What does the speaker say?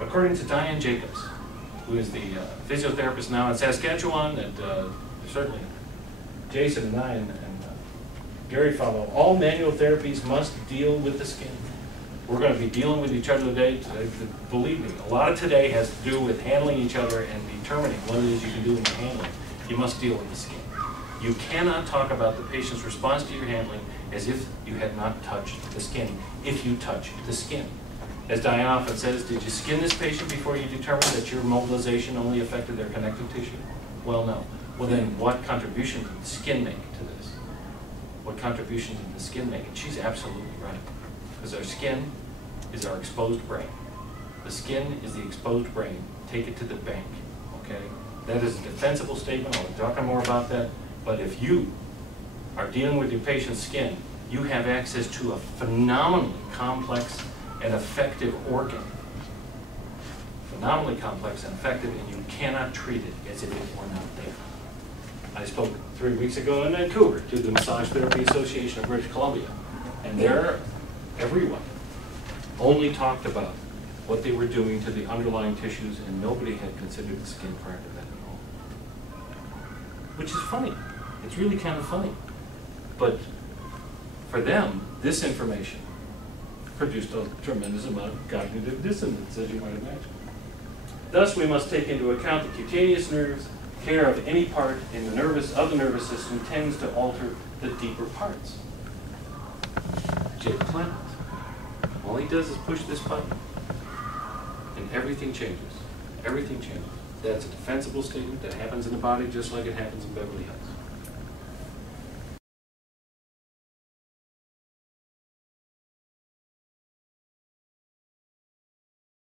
According to Diane Jacobs, who is the physiotherapist now in Saskatchewan, and certainly Jason and I and Gary follow, all manual therapies must deal with the skin. We're going to be dealing with each other today. Believe me, a lot of today has to do with handling each other and determining what it is you can do in your handling. You must deal with the skin. You cannot talk about the patient's response to your handling as if you had not touched the skin, if you touch the skin. As Diane often says, did you skin this patient before you determined that your mobilization only affected their connective tissue? Well, no. Well, then what contribution did the skin make to this? What contribution did the skin make? And she's absolutely right. Because our skin is our exposed brain. The skin is the exposed brain. Take it to the bank, okay? That is a defensible statement. I'll talk more about that. But if you are dealing with your patient's skin, you have access to a phenomenally complex and effective organ. Phenomenally complex and effective, and you cannot treat it as if it were not there. I spoke 3 weeks ago in Vancouver to the Massage Therapy Association of British Columbia, and there, everyone only talked about what they were doing to the underlying tissues, and nobody had considered the skin prior to that at all. Which is funny. It's really kind of funny. But for them, this information produced a tremendous amount of cognitive dissonance, as you might imagine. Thus, we must take into account the cutaneous nerves. Care of any part in the nervous system tends to alter the deeper parts. Jake Clement, all he does is push this button, and everything changes. Everything changes. That's a defensible statement that happens in the body just like it happens in Beverly Hills.